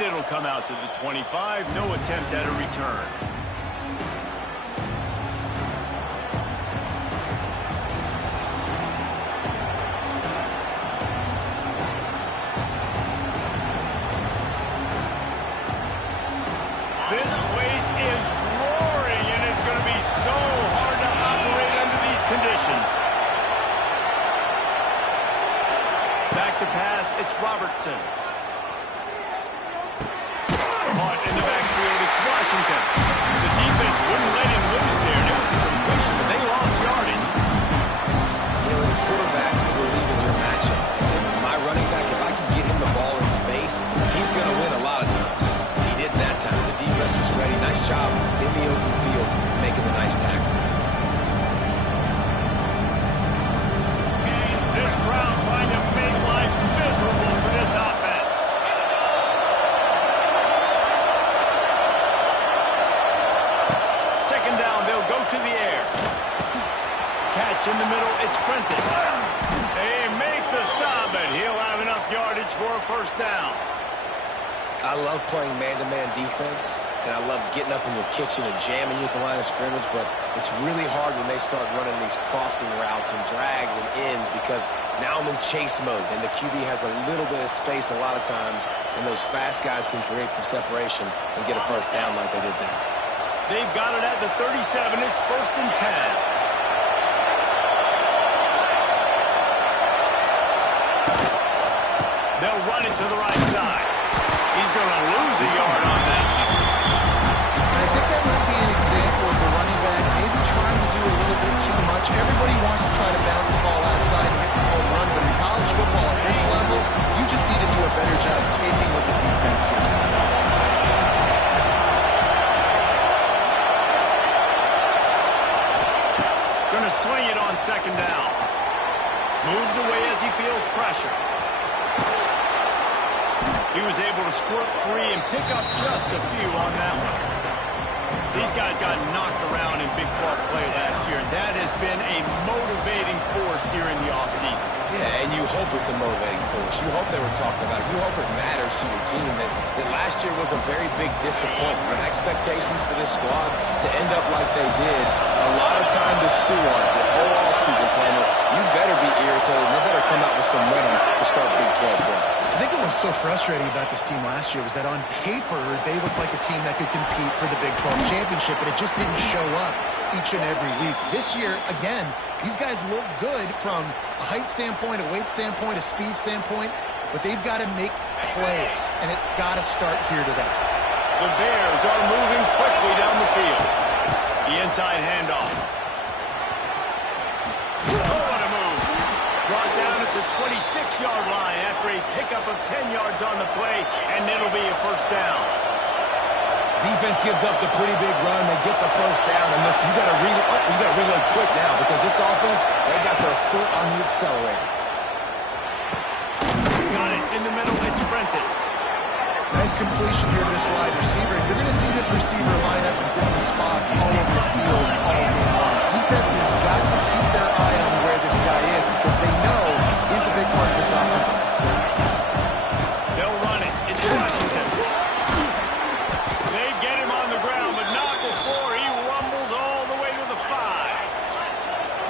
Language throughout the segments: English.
It'll come out to the 25. No attempt at a return. This place is roaring, and it's going to be so hard to operate under these conditions. Back to pass, it's Robertson. Caught in the backfield, it's Washington. The defense wouldn't let him loose there. It was a completion, but they lost yardage. You know, as a quarterback, you believe in your matchup. And my running back, if I can get him the ball in space, he's going to win a lot of times. He did that time. The defense was ready. Nice job in the open field, making the nice tackle. This crowd trying to make life miserable for this offense. Second down, they'll go to the air. Catch in the middle, it's Prentice. They make the stop, but he'll have enough yardage for a first down. I love playing man-to-man defense, and I love getting up in your kitchen and jamming you at the line of scrimmage, but it's really hard when they start running these crossing routes and drags and ends because now I'm in chase mode, and the QB has a little bit of space a lot of times, and those fast guys can create some separation and get a first down like they did there. They've got it at the 37. It's 1st and 10. They'll run it to the right side. He's going to lose a yard on that. I think that might be an example of the running back maybe trying to do a little bit too much. Everybody wants to try to bounce the ball outside and hit the home run, but in college football at this level, you just need to do a better job taking what the defense gives you. Going to swing it on second down. Moves away as he feels pressure. He was able to squirt free and pick up just a few on that one. These guys got knocked around in Big 12 play last year, and that has been a motivating force during the offseason. Yeah, and you hope it's a motivating force. You hope they were talking about it. You hope it matters to your team that last year was a very big disappointment. With expectations for this squad to end up like they did, a lot of time to stew on it. The whole offseason plan, you better be irritated, and they better come out with some rhythm to start Big 12 play. I think what was so frustrating about this team last year was that on paper, they looked like a team that could compete for the Big 12 championship, but it just didn't show up each and every week. This year, again, these guys look good from a height standpoint, a weight standpoint, a speed standpoint, but they've got to make plays, and it's got to start here today. The Bears are moving quickly down the field. The inside handoff. Oh, what a move. Brought down at the 26-yard line after a pickup of 10 yards on the play, and it'll be a first down. Defense gives up the pretty big run. They get the first down, and listen, you got to reload quick now because this offense, they got their foot on the accelerator. Got it in the middle. It's Prentice. Nice completion here to this wide receiver. You're going to see this receiver line up in different spots all over the field all game long. Defense has got to keep their eye on where this guy is because they know he's a big part of this offense's success. They'll run it. It's Washington. They get him on the ground, but not before he rumbles all the way to the 5.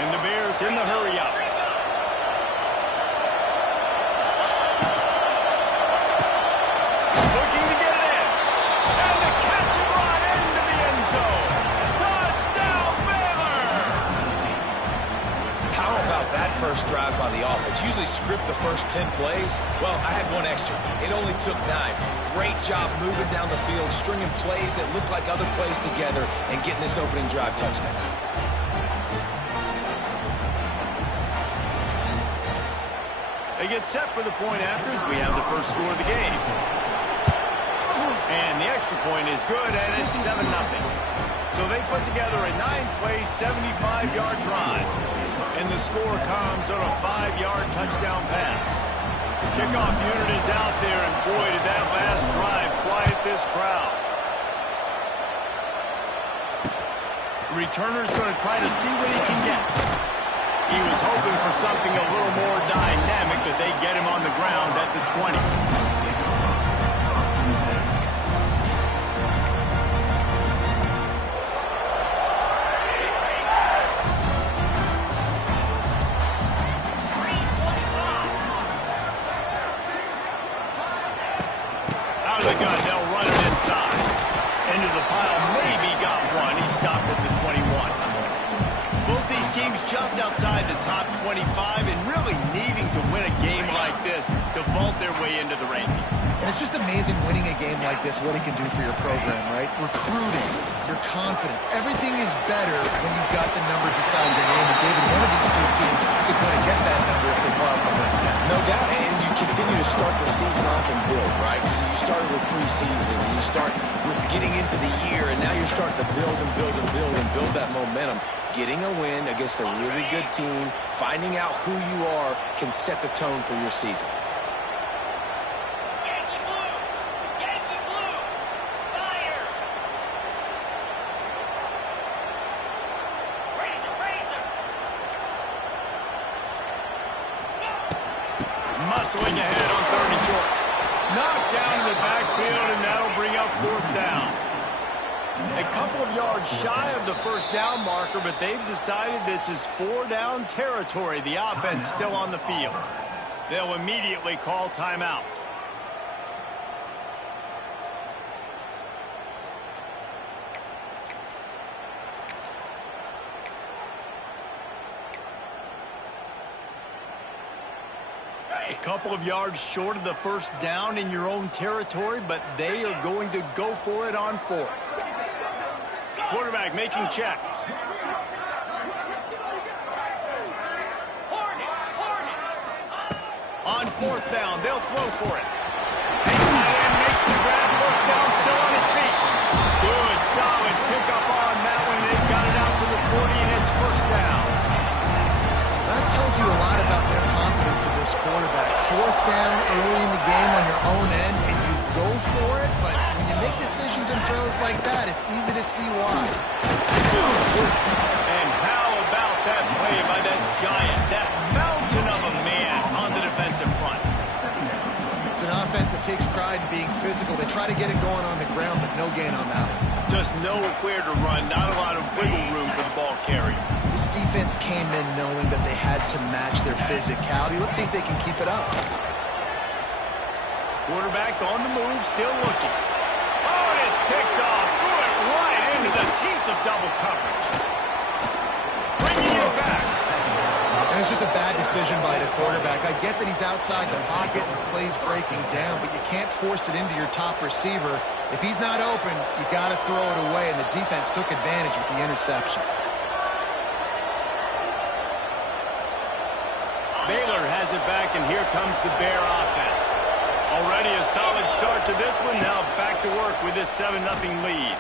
And the Bears in the hurry-up. Looking to get it in. And the catch and run into the end zone. Touchdown, Baylor! How about that first drive by the offense? Usually script the first 10 plays. Well, I had one extra. It only took 9. Great job moving down the field, stringing plays that look like other plays together, and getting this opening drive touchdown. They get set for the point after as we have the first score of the game. And the extra point is good, and it's 7-0. So they put together a 9-play, 75-yard drive. And the score comes on a 5-yard touchdown pass. The kickoff unit is out there, and boy, did that last drive quiet this crowd. The returner's going to try to see what he can get. He was hoping for something a little more dynamic, but they get him on the ground at the 20. Out of the gun, they'll run it inside. Into the pile, maybe got one. He stopped at the 21. Both these teams just outside the top 25 and really needing to win a game like this to vault their way into the rankings. And it's just amazing winning a game like this, what it can do for your program, right? Recruiting, your confidence, everything is better when you've got the number beside your name. And David, one of these two teams is going to get that number if they pull out the win. No doubt, and you continue to start the season off and build, right? Because you started with preseason, and you start with getting into the year, and now you're starting to build and build and build and build that momentum. Getting a win against a really good team, finding out who you are, can set the tone for your season. Yankee Blue, Spire. Razor. Muscling ahead on 3rd and short. Knocked down in the backfield, and that'll bring up 4th down. A couple of yards shy of the first down marker, but they've decided this is 4-down territory. The offense still on the field. They'll immediately call timeout. A couple of yards short of the first down in your own territory, but they are going to go for it on 4th. Quarterback making checks. On 4th down, they'll throw for it. A tight end makes the grab. First down, still on his feet. Good, solid pickup on that one. They've got it out to the 40, and it's 1st down. That tells you a lot about their confidence in this quarterback. 4th down early in the game on your own end, and you go for it, but when you make decisions and throws like that, it's easy to see why. And how about that play by that giant, that mountain of a man on the defensive front? It's an offense that takes pride in being physical. They try to get it going on the ground, but no gain on that one. Just know where to run, not a lot of wiggle room for the ball carrier. This defense came in knowing that they had to match their physicality. Let's see if they can keep it up. Quarterback on the move, still looking. Oh, and it's picked off. Threw it right into the teeth of double coverage. Bringing it back. And it's just a bad decision by the quarterback. I get that he's outside the pocket and the play's breaking down, but you can't force it into your top receiver. If he's not open, you got to throw it away, and the defense took advantage with the interception. Baylor has it back, and here comes the Bear offense. Already a solid start to this one. Now back to work with this 7-0 lead.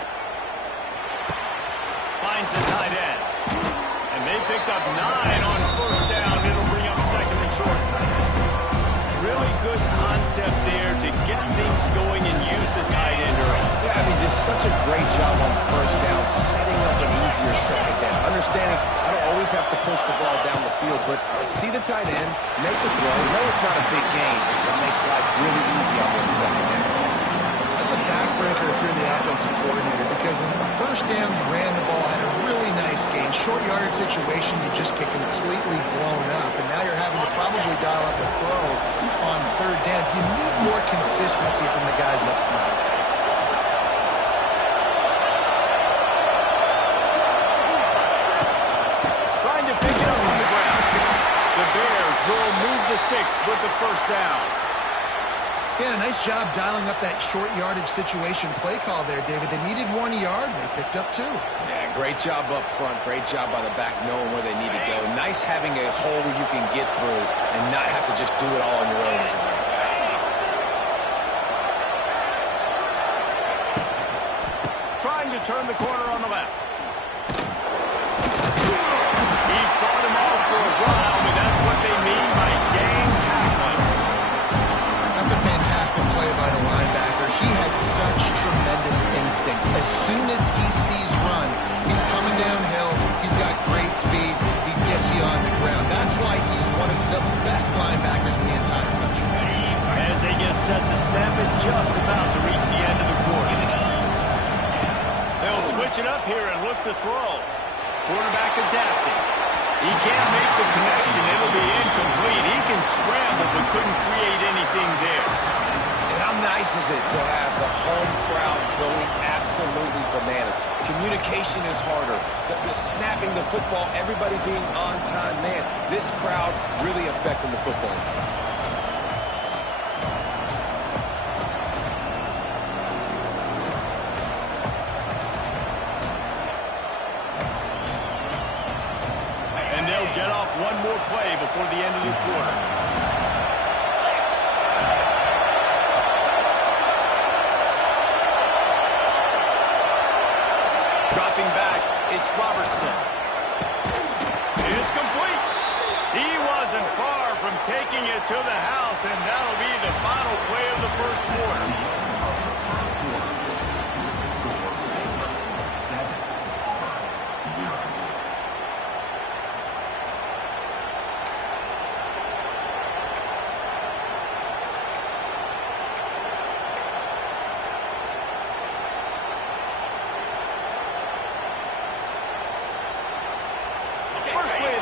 Finds the tight end. And they picked up 9 on 1st down. It'll bring up 2nd and short. Really good concept there to get things going and use the tight end early. Yeah, I mean, just such a great job on 1st down, setting up an easier 2nd down. Understanding I don't always have to push the ball down the field, but see the tight end, make the throw. No, it's not a big gain, but it makes life really easy on that 2nd down. That's a backbreaker if you're the offensive coordinator, because in the 1st down, you ran the ball, had a really nice gain. Short yardage situation, you just get completely blown up, and now you're having to probably dial up a throw on 3rd down. You need more consistency from the guys up front. Trying to pick it up on the ground. The Bears will move the sticks with the 1st down. Yeah, nice job dialing up that short yardage situation play call there, David. They needed 1 yard, and they picked up 2. Yeah, great job up front. Great job by the back knowing where they need to go. Nice having a hole where you can get through and not have to just do it all on your own as a running back. Trying to turn the corner on the left. He fought him off for a while, but that's what they mean by gang tackling. That's a fantastic play by the linebacker. He has such tremendous instincts. As soon as he sees run, he's coming downhill. He's got great speed. He gets you on the ground. That's why he's one of the best linebackers in the entire country. As they get set to snap it, just about to reach the end of the quarter. They'll switch it up here and look to throw. Quarterback adapting. He can't make the connection. It'll be incomplete. He can scramble but couldn't create anything there. And how nice is it to have the home crowd going absolutely bananas? Communication is harder. The snapping the football, everybody being on time. Man, this crowd really affecting the football game. Get off one more play before the end of the quarter. Dropping back, it's Robertson. It's complete. He wasn't far from taking it to the house, and that'll be the final play of the first quarter.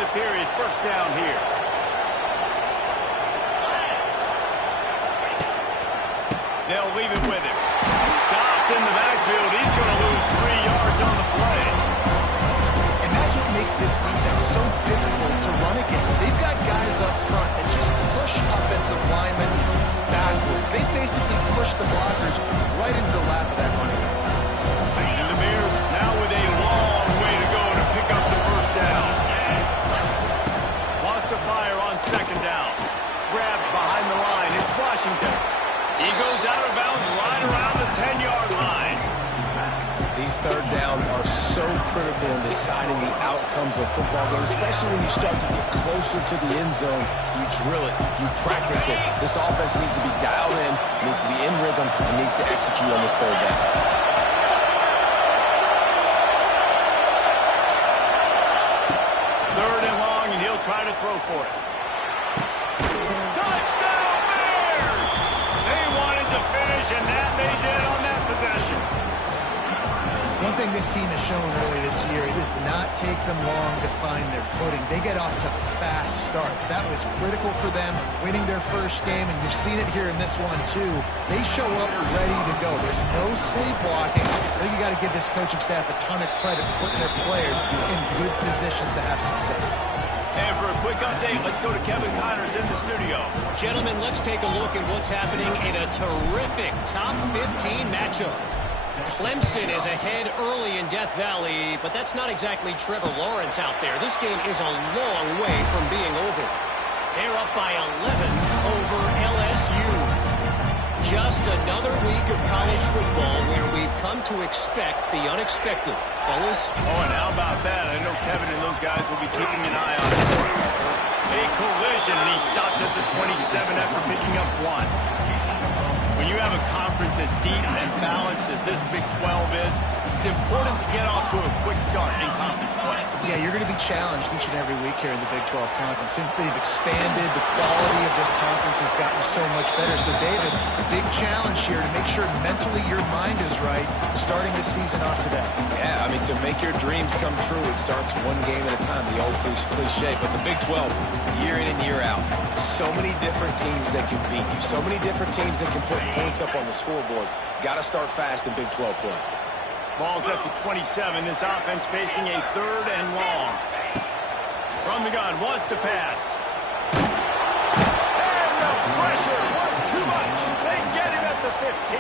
Period, first down here. They'll leave it with him. Stopped in the backfield. He's going to lose 3 yards on the play. And that's what makes this defense so difficult to run against. They've got guys up front that just push offensive linemen backwards. They basically push the blockers right into the lap of that running back. And the Bears now with a long way to go to pick up the first down. To fire on second down. Grabbed behind the line. It's Washington. He goes out of bounds right around the 10-yard line. These third downs are so critical in deciding the outcomes of football games, especially when you start to get closer to the end zone. You drill it. You practice it. This offense needs to be dialed in, needs to be in rhythm, and needs to execute on this third down. Try to throw for it. Touchdown Bears! They wanted to finish, and that they did on that possession. One thing this team has shown early this year, it does not take them long to find their footing. They get off to fast starts. That was critical for them, winning their first game, and you've seen it here in this one too. They show up ready to go. There's no sleepwalking. I think you got to give this coaching staff a ton of credit for putting their players in good positions to have success. And for a quick update, let's go to Kevin Connors in the studio. Gentlemen, let's take a look at what's happening in a terrific top 15 matchup. Clemson is ahead early in Death Valley, but that's not exactly Trevor Lawrence out there. This game is a long way from being over. They're up by 11 over LSU. Just another week of college football where we've come to expect the unexpected. Fellas? Oh, and how about that? I know Kevin and those guys will be keeping an eye on it. A collision, and he stopped at the 27 after picking up 1. When you have a conference as deep and balanced as this Big 12 is, it's important to get off to a quick start in conference play. Yeah, you're going to be challenged each and every week here in the Big 12 Conference. Since they've expanded, the quality of this conference has gotten so much better. So, David, big challenge here to make sure mentally your mind is right starting this season off today. Yeah, I mean, to make your dreams come true, it starts one game at a time, the old cliche. But the Big 12, year in and year out, so many different teams that can beat you, so many different teams that can put points up on the scoreboard. Got to start fast in Big 12 play. Ball's at the 27. This offense facing a 3rd and long. From the gun, wants to pass. And the pressure was too much. They the 15.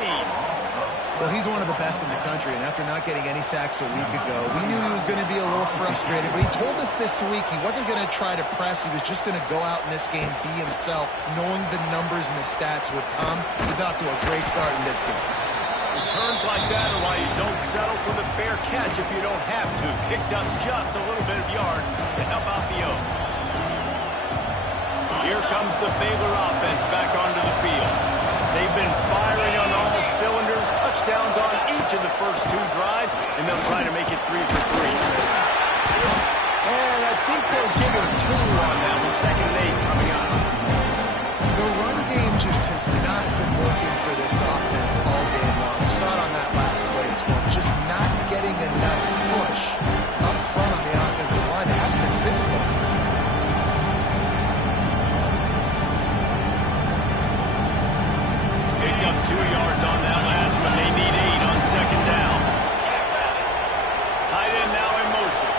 Well, he's one of the best in the country, and after not getting any sacks a week ago, we knew he was going to be a little frustrated. But he told us this week he wasn't going to try to press. He was just going to go out in this game, be himself, knowing the numbers and the stats would come. He's off to a great start in this game. Returns like that are why you don't settle for the fair catch if you don't have to. Picks up just a little bit of yards to help out the O. Here comes the Baylor offense back onto the field. They've been firing on all cylinders, touchdowns on each of the first 2 drives, and they'll try to make it 3 for 3. And I think they'll give him 2 on that one, 2nd and 8 coming up. The run game just has not been working for this offense all day long. We saw it on that last play as well. Just not getting enough push up front on the offensive line. They haven't been physical. Picked up 2 yards on that last one. They need 8 on 2nd down. Tight end now in motion.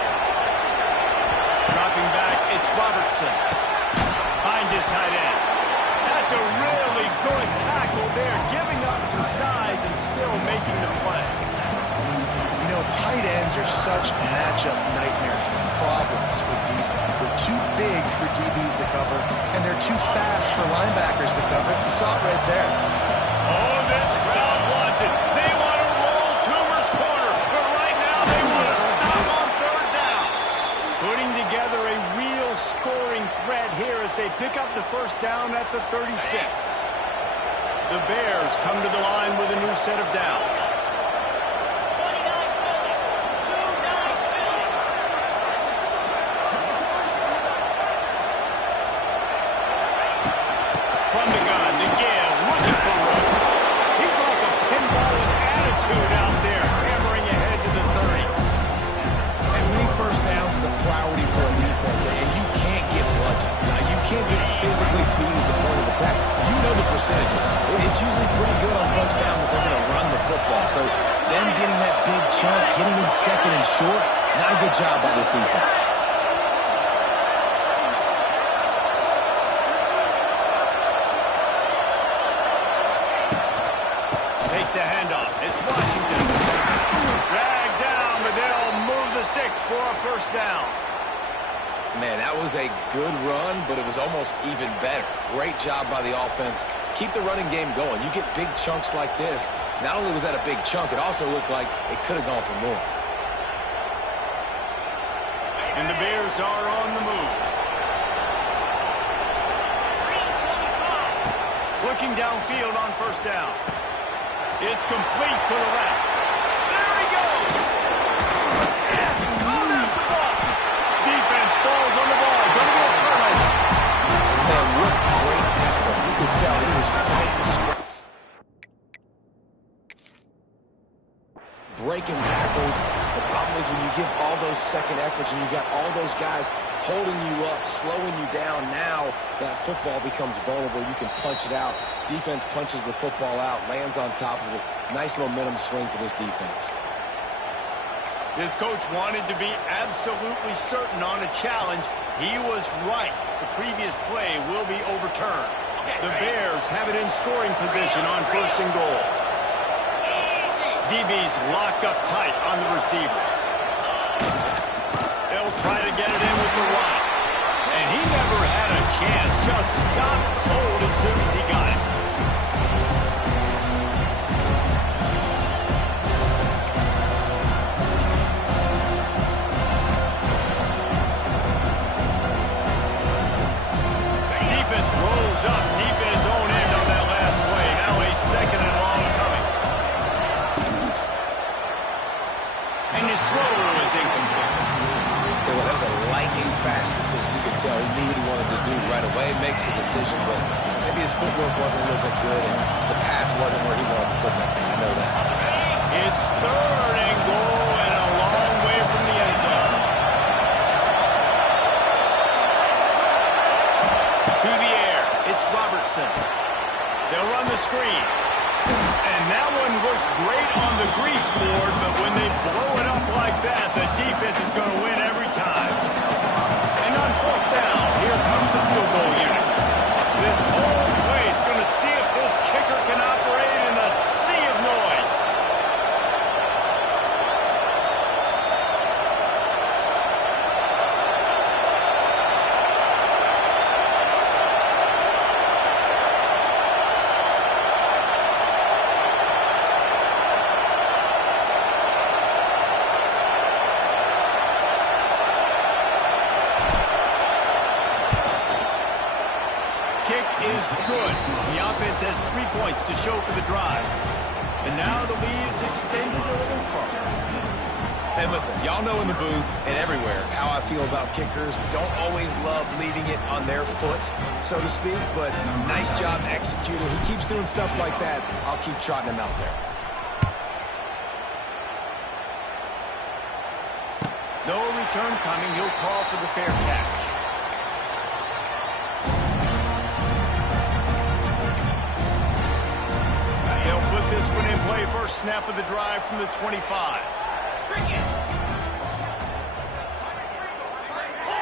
Dropping back, it's Robertson. Finds his tight end. That's a really good tackle there, giving up some size and still making the play. You know, tight ends are such matchup nightmares and problems for defense. They're too big for DBs to cover, and they're too fast for linebackers to cover. You saw it right there. Oh, this crowd wants it. They want to roll Toomer's corner, but right now they want to stop on 3rd down. Putting together a real scoring threat here as they pick up the 1st down at the 36. The Bears come to the line with a new set of downs. 29 From the gun, the give, looking for Rook. He's like a pinball with attitude out there, hammering ahead to the 30. And winning 1st downs is a priority for a defense, and you can't get bludgeoned. Now, you can't get physically beat at the point of attack. You know the percentages. It's usually pretty good on 1st down that they're going to run the football. So them getting that big chunk, getting in 2nd and short, not a good job by this defense. Takes the handoff. It's Washington. Dragged down, but they'll move the sticks for a 1st down. Man, that was a good run, but it was almost even better. Great job by the offense. Keep the running game going. You get big chunks like this. Not only was that a big chunk, it also looked like it could have gone for more. And the Bears are on the move. Looking downfield on 1st down. It's complete to the left. There he goes. Oh, there's the ball. Defense falls on the ball. Going to be a turnover. Man, what great effort. You could tell he was fighting. Breaking tackles. The problem is when you give all those 2nd efforts and you got all those guys holding you up, slowing you down, now that football becomes vulnerable. You can punch it out. Defense punches the football out, lands on top of it. Nice momentum swing for this defense. This coach wanted to be absolutely certain on a challenge. He was right. The previous play will be overturned. The Bears have it in scoring position on 1st and goal. DB's locked up tight on the receivers. They'll try to get it in with the run. And he never had a chance. Just stopped cold as soon as he got it. Defense rolls up deep in its own end on that last play. Now a 2nd and long coming. And his throw is incomplete. Tell you what, that was a lightning fast decision. You could tell he knew what he wanted to do right away. Makes the decision, but maybe his footwork wasn't a little bit good, and the pass wasn't where he wanted to put that thing. I know that. It's 3rd and goal and a long way from the end zone. To the air, it's Robertson. They'll run the screen. And that one looked great on the grease board, but when they blow it up like that, the defense is going to win every time. And on 4th down, here comes the field goal unit. This whole play is going to see if this kicker can operate in the is good. The offense has 3 points to show for the drive. And now the lead is extended a little further. And listen, y'all know in the booth and everywhere how I feel about kickers. Don't always love leaving it on their foot, so to speak, but nice job executing. He keeps doing stuff like that. I'll keep trotting him out there. No return coming. He'll call for the fair catch. They'll put this one in play. First snap of the drive from the 25.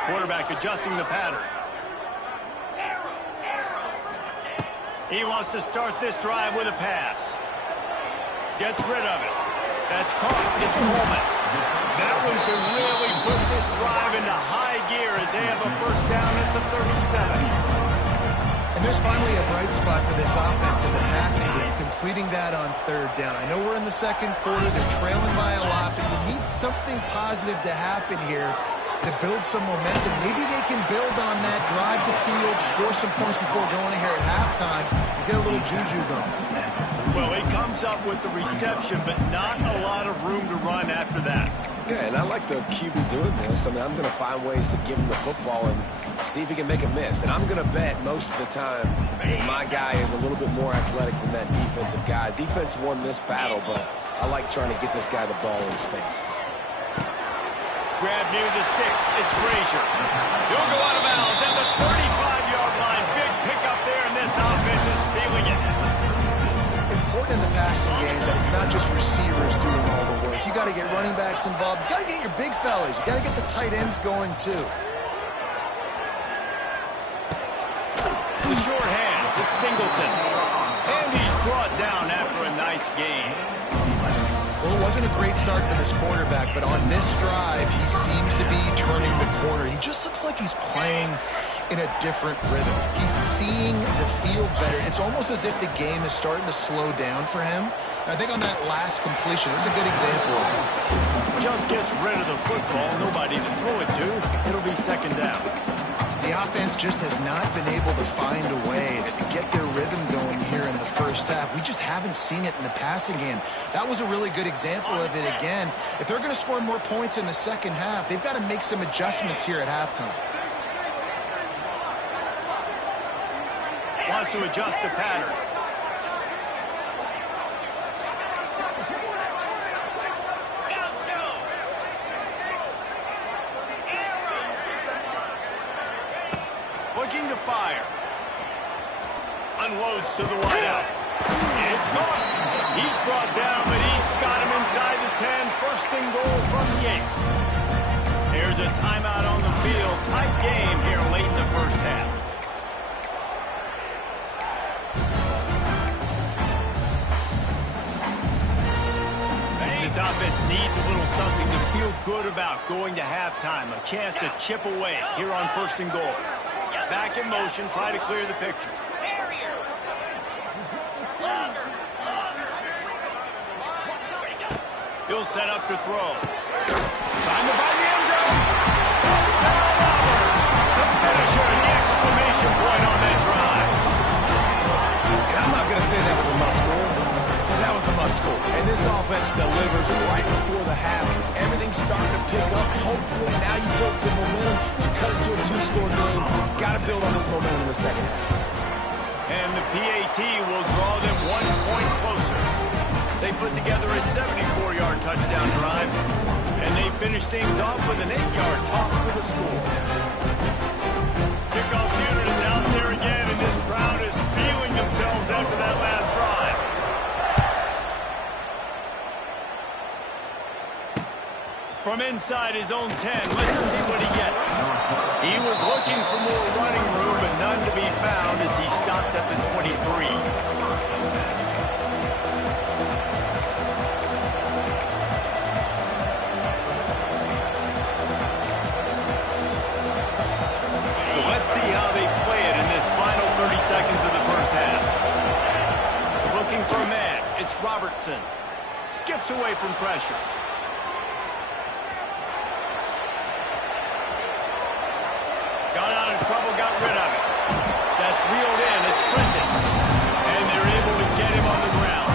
Quarterback adjusting the pattern. He wants to start this drive with a pass. Gets rid of it. That's caught. It's Coleman. That one can really put this drive into high gear as they have a first down at the 37. And there's finally a bright spot for this offense in the passing game, completing that on third down. I know we're in the second quarter. They're trailing by a lot, but you need something positive to happen here to build some momentum. Maybe they can build on that, drive the field, score some points before going here at halftime, and get a little juju going. Well, he comes up with the reception, but not a lot of room to run after that. Yeah, and I like the QB doing this. I mean, I'm going to find ways to give him the football and see if he can make a miss. And I'm going to bet most of the time that my guy is a little bit more athletic than that defensive guy. Defense won this battle, but I like trying to get this guy the ball in space. Grab near the sticks. It's Frazier. He'll go out of bounds at the 35-yard line. Big pickup there, and this offense is feeling it. Important in the passing game that it's not just receivers doing all the work. You got to get running backs involved. You got to get your big fellas. You got to get the tight ends going too. The short hands. It's Singleton. And he's brought down after a nice game. Well, it wasn't a great start for this quarterback, but on this drive, he seems to be turning the corner. He just looks like he's playing in a different rhythm. He's seeing the field better. It's almost as if the game is starting to slow down for him. And I think on that last completion, it was a good example of it. Just gets rid of the football. Nobody to throw it to. It'll be second down. The offense just has not been able to find a way to get their rhythm going here in the first half. We just haven't seen it in the passing game. That was a really good example of it again. If they're going to score more points in the second half, they've got to make some adjustments here at halftime. Wants to adjust the pattern. Looking to fire. Unloads to the wideout. It's gone. He's brought down, but he's got him inside the 10. First and goal from the 8. There's a timeout on the field. Tight game here late in the first half. This offense needs a little something to feel good about going to halftime. A chance to chip away here on first and goal. Back in motion, try to clear the picture. He'll set up to throw. Time to find the end zone. Touchdown Auburn. The finisher, the exclamation point on that drive. And I'm not going to say that was a must-score. That was a must-score. And this offense delivers right before the half. Everything's starting to pick up. Hopefully now you build some momentum. You cut it to a 2-score game. Got to build on this momentum in the second half. And the PAT will draw them 1 point closer. They put together a 74-yard touchdown drive. And they finish things off with an 8-yard toss for the score. Kickoff unit is out there again, and this crowd is feeling themselves after that last drive. From inside his own 10, let's see what he gets. He was looking for more running room, but none to be found as he stopped at the 23. So let's see how they play it in this final 30 seconds of the first half. Looking for a man, it's Robertson. Skips away from pressure. Got out of trouble, got rid of it. That's reeled in. It's Prentice. And they're able to get him on the ground.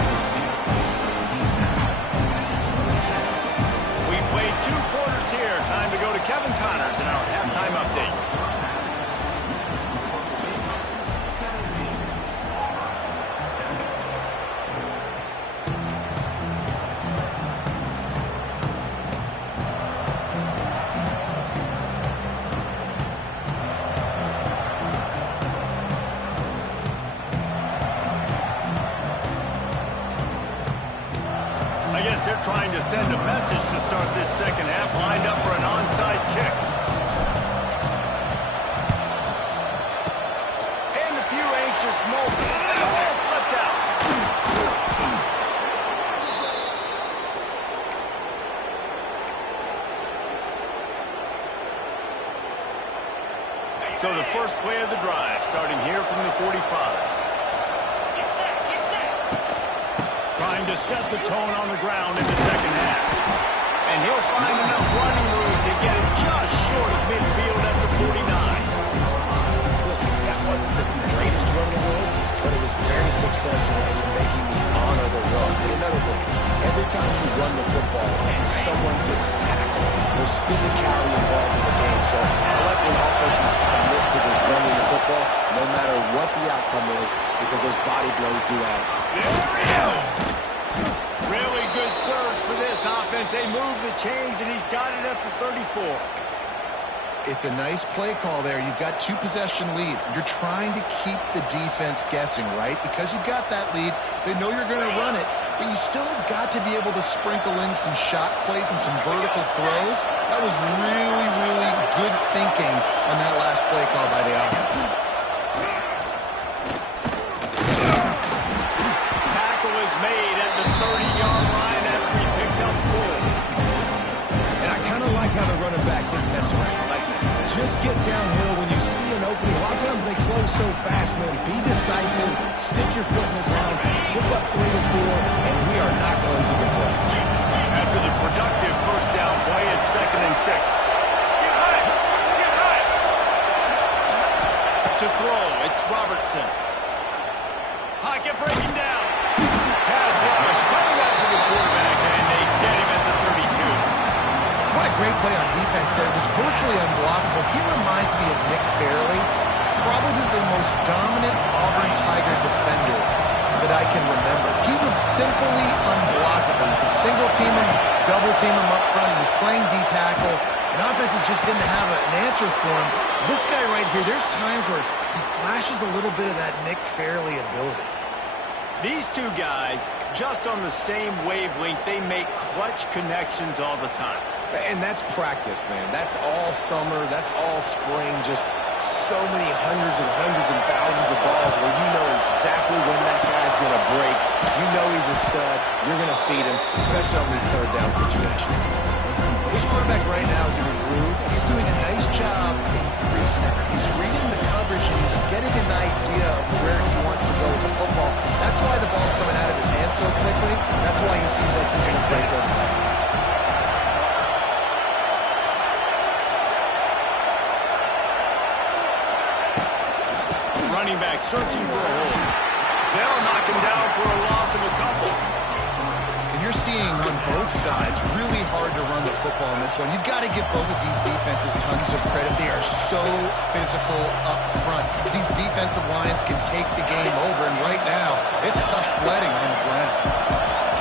We played 2 quarters here. Time to go to Kevin Connors in our halftime update. They're trying to send a message to start this second half, lined up for an onside kick. And a few anxious moments. And the ball slipped out. So the first play of the drive, starting here from the 45. Trying to set the tone on the ground in the second half. And he'll find enough running room to get it just short of midfield at the 49. Listen, that wasn't the greatest run in the world, but it was very successful, and you're making me honor the run. And another thing, every time you run the football, someone gets tackled. There's physicality involved in the game. So I like when offenses commit to the running the football, no matter what the outcome is, because those body blows do add. There he is! Really good surge for this offense. They move the chains, and he's got it at the 34. It's a nice play call there. You've got 2-possession lead. You're trying to keep the defense guessing, right? Because you've got that lead, they know you're going to run it, but you still have got to be able to sprinkle in some shot plays and some vertical throws. That was really, really good thinking on that last play call by the offense. Made at the 30-yard line after he picked up 4. And I kind of like how the running back didn't mess around. Like, just get downhill when you see an opening. A lot of times they close so fast, man. Be decisive, stick your foot in the ground, pick up 3 or 4, and we are not going to complain. After the productive first down play, it's 2nd and 6. To throw, it's Robertson. Pocket breaking down. Pass rush coming up to the quarterback, and they get him at the 32. What a great play on defense there. It was virtually unblockable. He reminds me of Nick Fairley, probably the most dominant Auburn Tiger defender that I can remember. He was simply unblockable. You could single team him, double team him up front. He was playing D-tackle, and offenses just didn't have an answer for him. This guy right here, there's times where he flashes a little bit of that Nick Fairley ability. These two guys, just on the same wavelength, they make clutch connections all the time. And that's practice, man. That's all summer. That's all spring. Just so many hundreds and thousands of balls where you know exactly when that guy's going to break. You know he's a stud. You're going to feed him, especially on these third down situations. This quarterback right now is in a groove. He's doing a nice job in pre-snap. He's reading the coverage, and he's getting an idea of where he wants to go with the football. That's why the ball's coming out of his hands so quickly. That's why he seems like he's in a great rhythm. Running back searching for a hole. They'll knock him down for a loss of a couple. And you're seeing on both sides really hard to run the football in this one. You've got to give both of these defenses tons of credit. They are so physical up front. These defensive lines can take the game over, and right now, it's tough sledding on the ground.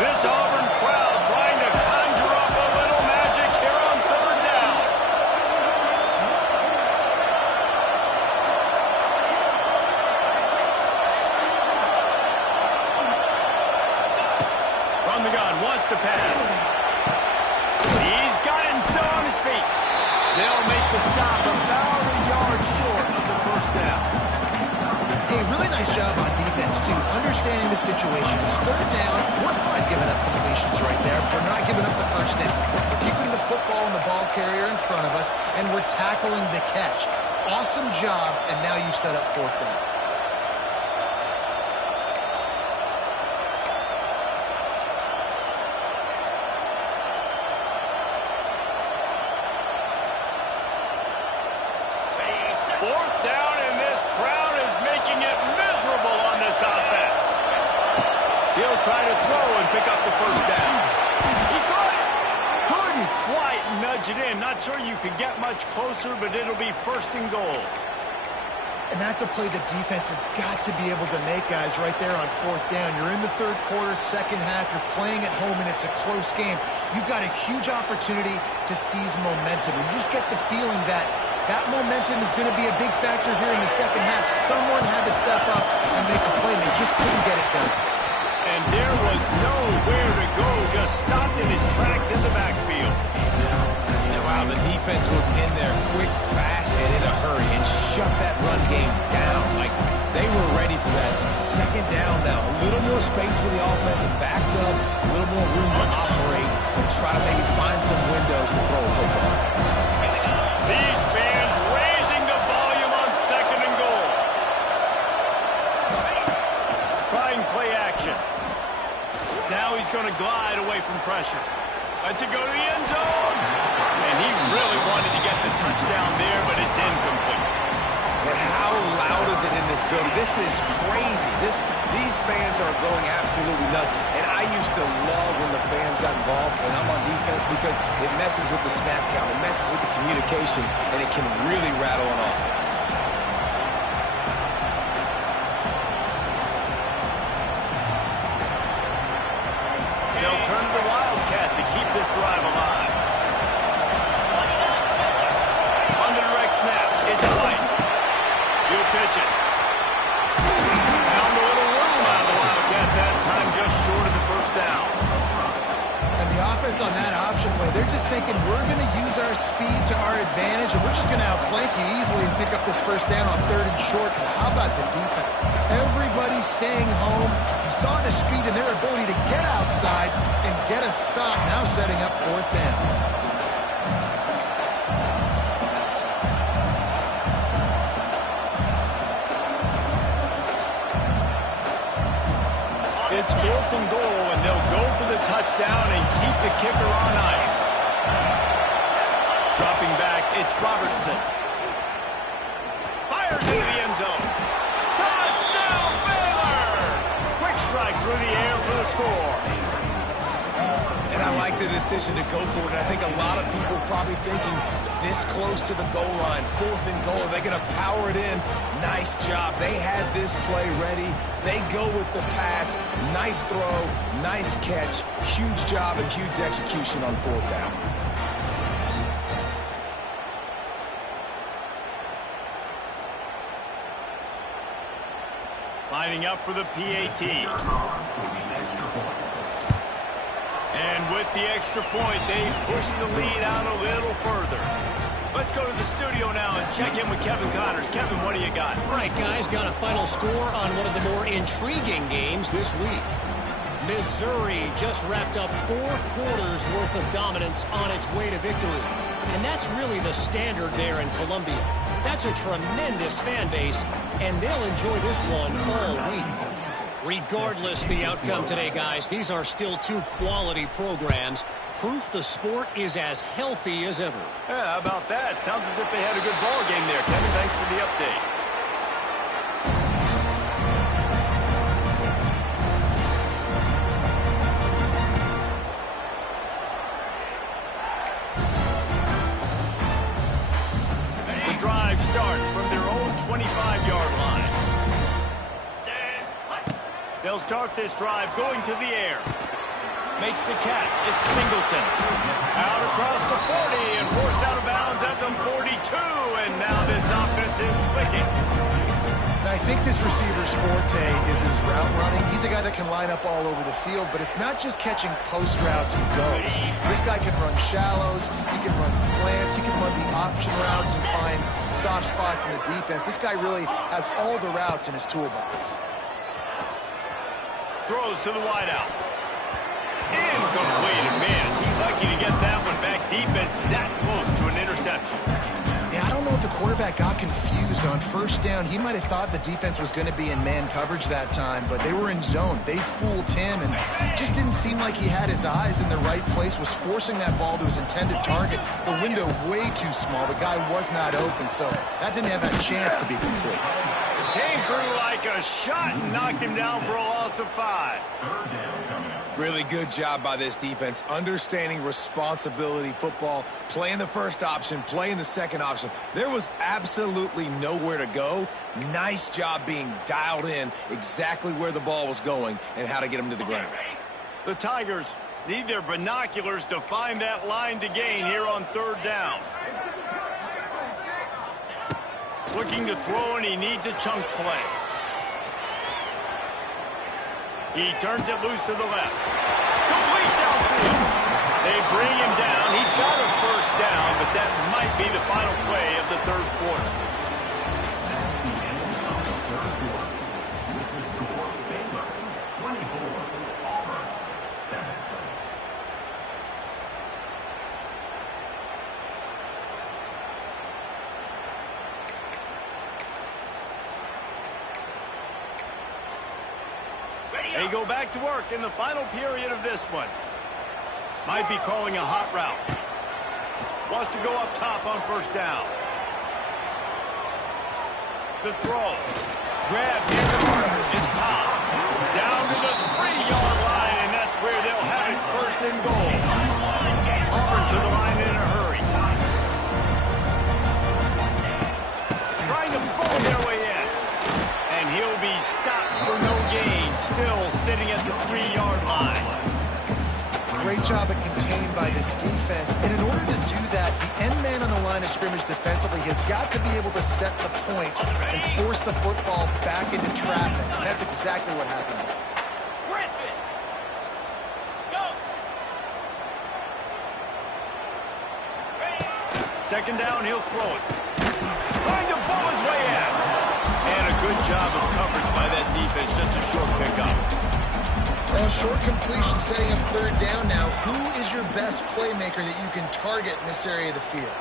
This Auburn crowd trying to conjure up a little magic here on 3rd down. From the gun, wants to pass. He's got it and still on his feet. They'll make the stop about a yard short of the first down. Hey, really nice job on defense, too. Understanding the situation. It's 3rd down. We're fine giving up completions right there. We're not giving up the first down. We're keeping the football and the ball carrier in front of us, and we're tackling the catch. Awesome job, and now you've set up 4th down. Fourth down, and this crowd is making it miserable try to throw and pick up the first down. He caught it. Couldn't quite nudge it in. Not sure you could get much closer, but it'll be first and goal. And that's a play the defense has got to be able to make, guys, right there on fourth down. You're in the third quarter, second half. You're playing at home, and it's a close game. You've got a huge opportunity to seize momentum. And you just get the feeling that that momentum is going to be a big factor here in the second half. Someone had to step up and make a play, and they just couldn't get it done. And there was nowhere to go, just stopped in his tracks in the backfield. And wow, the defense was in there quick, fast, and in a hurry, and shut that run game down. Like, they were ready for that second down now. A little more space for the offense, backed up, a little more room to operate, and try to maybe find some windows to throw a football. These fans raising the volume on second and goal. Trying play action. Now he's going to glide away from pressure. Lets it go to the end zone. And he really wanted to get the touchdown there, but it's incomplete. And how loud is it in this building? This is crazy. These fans are going absolutely nuts. And I used to love when the fans got involved, and I'm on defense, because it messes with the snap count. It messes with the communication, and it can really rattle an offense. They'll turn to the Wildcat to keep this drive alive. On the direct snap, it's White. He'll pitch it. Found a little room out of the Wildcat that time, just short of the first down. And the offense on that option play, they're just thinking, we're going to use our speed to our advantage, and we're just going to outflank you easily and pick up this first down on third and short. But how about the defense? Everybody's staying home. You saw the speed and their ability to get outside and get a stop, now setting up fourth down. It's fourth and goal, and they'll go for the touchdown and keep the kicker on ice. Dropping back, it's Robertson. Fires into the end zone. Touchdown, Baylor! Quick strike through the air for the score. And I like the decision to go for it. And I think a lot of people probably thinking this close to the goal line, fourth and goal, are they going to power it in? Nice job. They had this play ready. They go with the pass. Nice throw, nice catch. Huge job and huge execution on fourth down. Lining up for the PAT. And with the extra point, they push the lead out a little further. Let's go to the studio now and check in with Kevin Connors. Kevin, what do you got? All right, guys, got a final score on one of the more intriguing games this week. Missouri just wrapped up 4 quarters worth of dominance on its way to victory. And that's really the standard there in Columbia. That's a tremendous fan base, and they'll enjoy this one all week. Regardless the outcome today, guys, these are still 2 quality programs. Proof the sport is as healthy as ever. Yeah, how about that? Sounds as if they had a good ball game there, Kevin. Thanks for the update. The drive starts from their own 25-yard line. They'll start this drive going to the air. Makes the catch. It's Singleton. Out across the 40 and forced out of bounds at the 42. And now this offense is clicking. Now, I think this receiver's forte is his route running. He's a guy that can line up all over the field, but it's not just catching post routes and goes. This guy can run shallows. He can run slants. He can run the option routes and find soft spots in the defense. This guy really has all the routes in his toolbox. Throws to the wideout. Incomplete. And man, is he lucky to get that one back. Defense that close to an interception. Yeah, I don't know if the quarterback got confused on first down. He might have thought the defense was going to be in man coverage that time, but they were in zone. They fooled him and just didn't seem like he had his eyes in the right place, was forcing that ball to his intended target. The window way too small. The guy was not open, so that didn't have a chance to be complete. Came through like a shot and knocked him down for a loss of 5. Really good job by this defense, understanding responsibility football, playing the first option, playing the second option. There was absolutely nowhere to go. Nice job being dialed in exactly where the ball was going and how to get him to the ground. The Tigers need their binoculars to find that line to gain here on 3rd down. Looking to throw, and he needs a chunk play. He turns it loose to the left. Complete downfield. They bring him down. He's got a first down, but that might be the final play of the 3rd quarter. That's the end of the 3rd quarter. With the score, Baylor 24, Auburn 7. They go back to work in the final period of this one. Might be calling a hot route. Wants to go up top on 1st down. The throw. Grab here. It's Cobb. Down to the 3-yard line, and that's where they'll have it 1st and goal. Auburn to the line in a hurry. Trying to pull their way in. And he'll be stopped for no gain. Still sitting at the 3-yard line. Great job at contained by this defense. And in order to do that, the end man on the line of scrimmage defensively has got to be able to set the point and force the football back into traffic. And that's exactly what happened. Griffin. Go. 2nd down, he'll throw it. Trying to pull his way out. And a good job of coverage by that defense. Just a short pickup. Well, short completion setting up 3rd down now. Who is your best playmaker that you can target in this area of the field?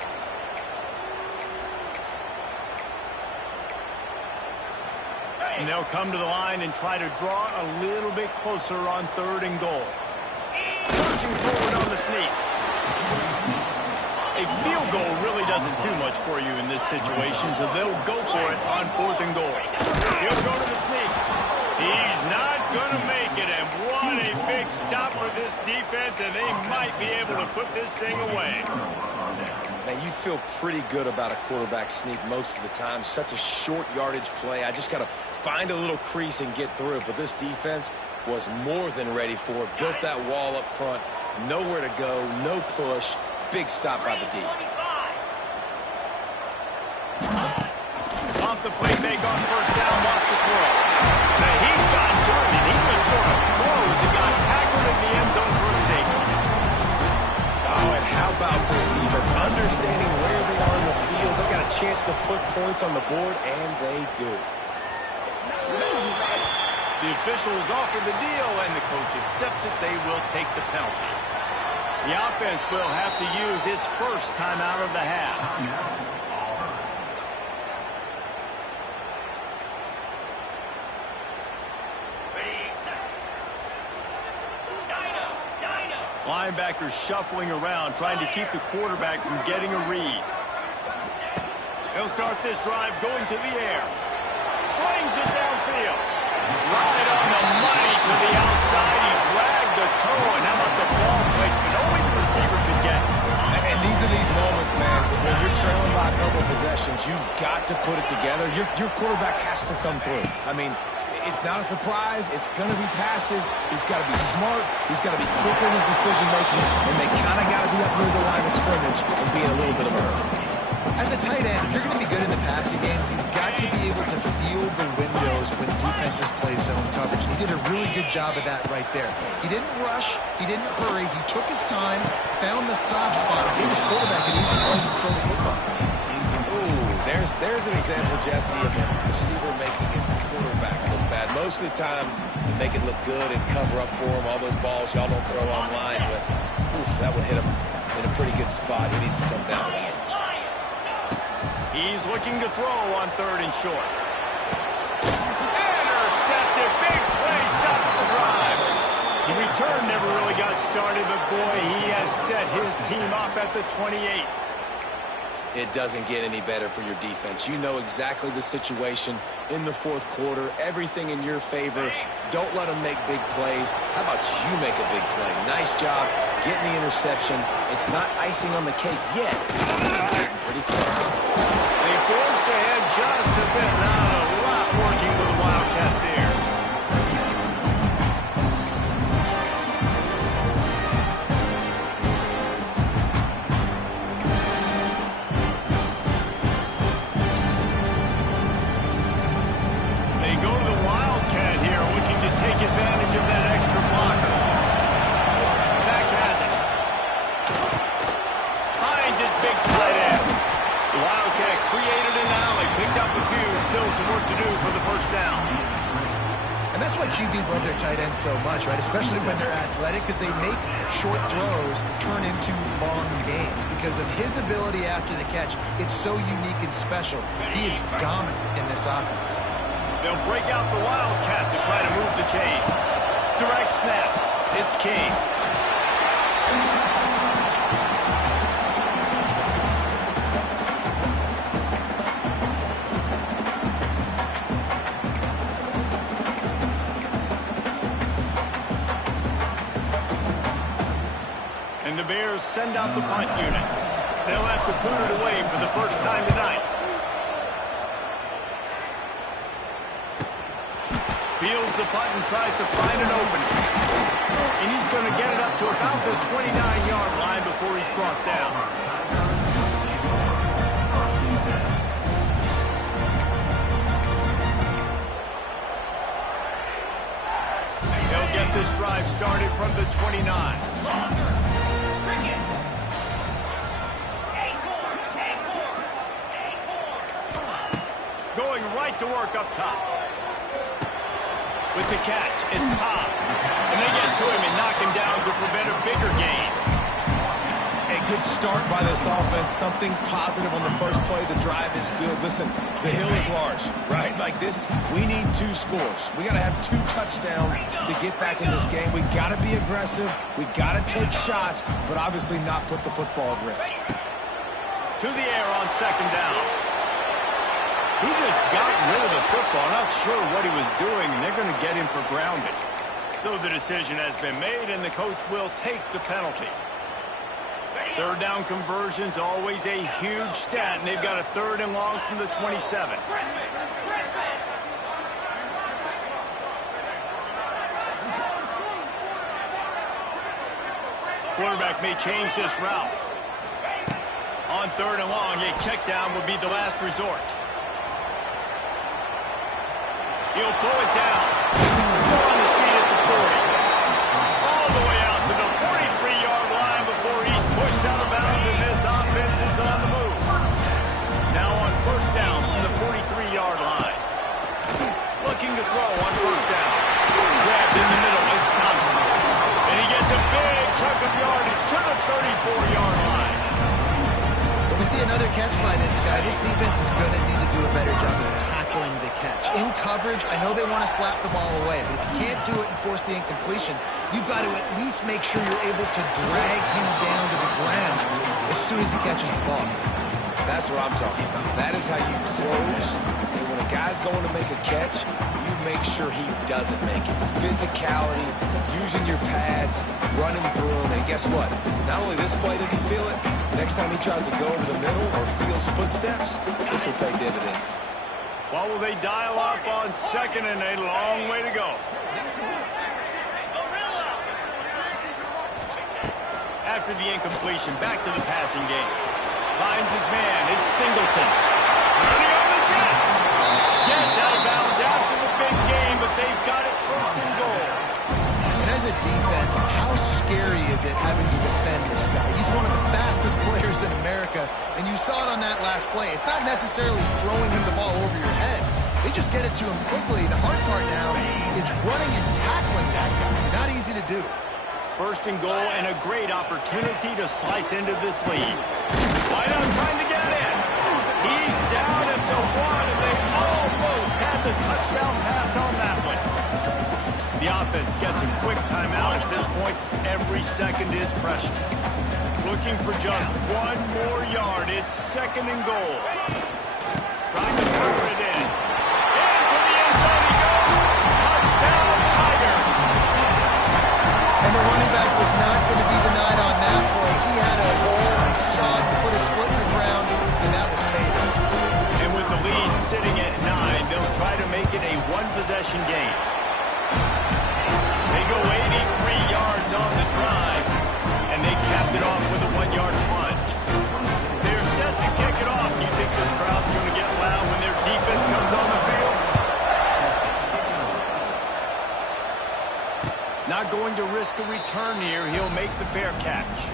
And they'll come to the line and try to draw a little bit closer on 3rd and goal. Searching forward on the sneak. A field goal really doesn't do much for you in this situation, so they'll go for it on 4th and goal. He'll go to the sneak. He's not going to make it, and what a big stop for this defense, and they might be able to put this thing away. Man, you feel pretty good about a quarterback sneak most of the time. Such a short yardage play. I just got to find a little crease and get through it, but this defense was more than ready for it. Built that wall up front. Nowhere to go, no push. Big stop by the D. Off the play fake on 1st down, wants to throw. The heat got to him, and he was sort of froze and got tackled in the end zone for a safety. Oh, and how about this defense? Understanding where they are in the field. They got a chance to put points on the board, and they do. The officials offer the deal, and the coach accepts it. They will take the penalty. The offense will have to use its 1st timeout of the half. Linebackers shuffling around, trying to keep the quarterback from getting a read. He'll start this drive going to the air. Slings it downfield. Right on the money to the outside. He dragged the toe, and how about the ball placement? Only the receiver could get. And these are these moments, man, when you're trailing by a couple of possessions, you've got to put it together. Your quarterback has to come through. I mean, it's not a surprise. It's going to be passes. He's got to be smart. He's got to be quick in his decision-making, and they kind of got to be up near the line of scrimmage and be in a little bit of a hurry. As a tight end, if you're going to be good in the passing game, you've got to be able to field the windows when defenses play zone coverage. He did a really good job of that right there. He didn't rush. He didn't hurry. He took his time, found the soft spot, and gave his quarterback an easy place to throw the football. Ooh, there's an example, Jesse, of a receiver making his quarterback look bad. Most of the time, you make it look good and cover up for him. All those balls y'all don't throw online, but oof, that would hit him in a pretty good spot. He needs to come down with that one. He's looking to throw on 3rd and short. Intercepted. Big play. Stops the drive. The return never really got started, but boy, he has set his team up at the 28. It doesn't get any better for your defense. You know exactly the situation in the fourth quarter, everything in your favor. Don't let them make big plays. How about you make a big play? Nice job getting the interception. It's not icing on the cake yet. It's getting pretty close. They forced ahead just a bit. Now a lot working with the Wildcat there. They go to the Wildcat here, looking to take advantage of that extra blocker. Back has it. Finds his big tight end. The Wildcat created an alley, picked up a few, still some work to do for the first down. And that's why QBs love their tight ends so much, right? Especially when they're athletic, because they make short throws turn into long gains. Because of his ability after the catch, it's so unique and special. He is dominant in this offense. They'll break out the Wildcat to try to move the chains. Direct snap. It's King. And the Bears send out the punt unit. They'll have to boot it away for the first time tonight. Fields the punt and tries to find an opening. And he's going to get it up to about the 29-yard line before he's brought down. They'll get this drive started from the 29. Going right to work up top. With the catch, it's Cobb. And they get to him and knock him down to prevent a bigger gain. A good start by this offense. Something positive on the first play. The drive is good. Listen, the hill is large, right? Like this, we need 2 scores. We got to have 2 touchdowns to get back in this game. We got to be aggressive. We got to take shots, but obviously not put the football at risk. To the air on second down. He just got rid of the football. Not sure what he was doing, and they're going to get him for grounding. So the decision has been made, and the coach will take the penalty. Third down conversion's always a huge stat, and they've got a 3rd and long from the 27. Quarterback may change this route. On 3rd and long, a check down would be the last resort. He'll pull it down. Still on his feet at the 40. All the way out to the 43-yard line before he's pushed out of bounds, and this offense is on the move. Now on first down from the 43-yard line. Looking to throw on first down. Grabbed in the middle, it's Thompson. And he gets a big chunk of yardage to the 34-yard line. When we see another catch by this guy, this defense is going to need to do a better job of tackling the catch. In coverage, I know they want to slap the ball away, but if you can't do it and force the incompletion, you've got to at least make sure you're able to drag him down to the ground as soon as he catches the ball. That's what I'm talking about. That is how you close. And when a guy's going to make a catch, you make sure he doesn't make it. Physicality, using your pads, running through him. And guess what? Not only this play does he feel it, next time he tries to go over the middle or feels footsteps, this will pay dividends. What will they dial up on second and a long way to go? After the incompletion, back to the passing game. Finds his man. It's Singleton. Running on the Jets. Gets out of bounds after the big game, but they've got it first and goal. And as a defense, how scary is it having to defend this guy? He's one of the fastest players in America, and you saw it on that last play. It's not necessarily throwing him the ball over your head. They just get it to him quickly. The hard part now is running and tackling that guy. Not easy to do. First and goal, and a great opportunity to slice into this lead. Wideout trying to get in. He's down at the 1, and they almost had the touchdown pass on that one. The offense gets a quick timeout at this point like every second is precious. Looking for just one more yard. It's 2nd and goal. Trying to power it in. Into the end zone he goes. Touchdown, Tiger. And the running back was not going to be denied on that play. He had a hole and sought, put a split in the ground, and that was paid. And with the lead sitting at 9, they'll try to make it a one-possession game. They go 83 yards on the drive, and they capped it off with a 1-yard plunge. They're set to kick it off. You think this crowd's going to get loud when their defense comes on the field? Not going to risk a return here. He'll make the fair catch.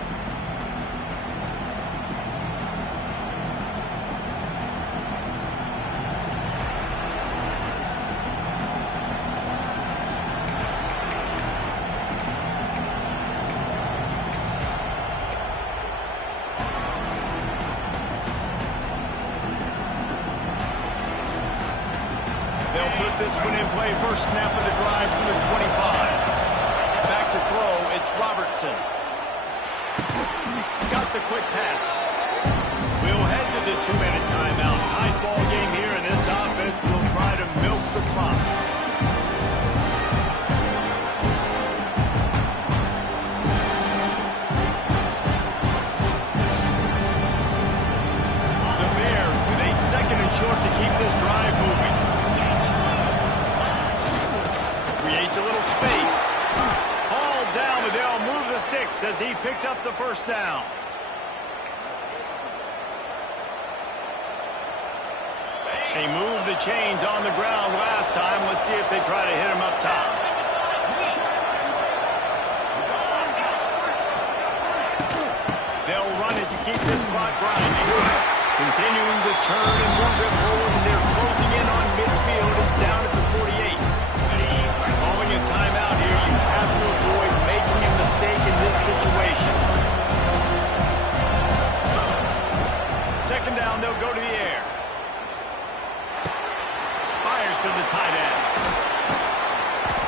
They'll put this one in play. First snap of the drive from the 25. Back to throw, it's Robertson. Got the quick pass. We'll head to the 2-minute timeout. Tight ball game here, and this offense will try to milk the clock. The Bears with a 2nd and short to keep this drive moving. Creates a little space. Hauled down, but they'll move the sticks as he picks up the first down. They moved the chains on the ground last time. Let's see if they try to hit him up top. They'll run it to keep this clock grinding. Continuing to turn and move it forward, and they're closing in on midfield. It's down at the 48. Calling a timeout here, you have to avoid making a mistake in this situation. 2nd down, they'll go to the air. Fires to the tight end.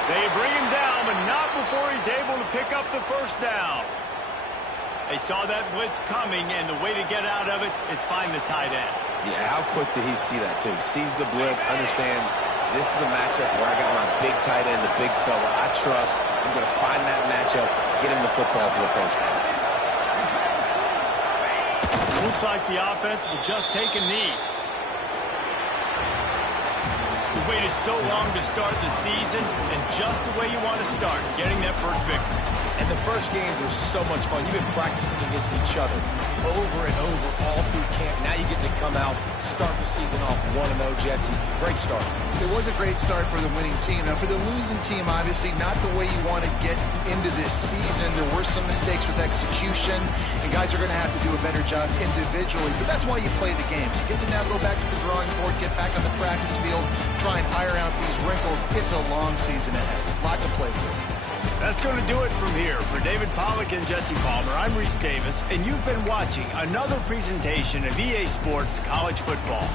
They bring him down, but not before he's able to pick up the first down. They saw that blitz coming, and the way to get out of it is find the tight end. Yeah, how quick did he see that, too? He sees the blitz, understands this is a matchup where I got my big tight end, the big fella I trust. I'm going to find that matchup, get him the football for the first down. Looks like the offense will just take a knee. You waited so long to start the season, and just the way you want to start, getting that first victory. And the first games are so much fun. You've been practicing against each other over and over all through camp. Now you get to come out, start the season off 1-0, Jesse. Great start. It was a great start for the winning team. Now, for the losing team, obviously not the way you want to get into this season. There were some mistakes with execution, and guys are going to have to do a better job individually. But that's why you play the games. You get to now go back to the drawing board, get back on the practice field, try and iron out these wrinkles. It's a long season ahead. A lot to play for. That's going to do it from here. For David Pollack and Jesse Palmer, I'm Reese Davis, and you've been watching another presentation of EA Sports College Football.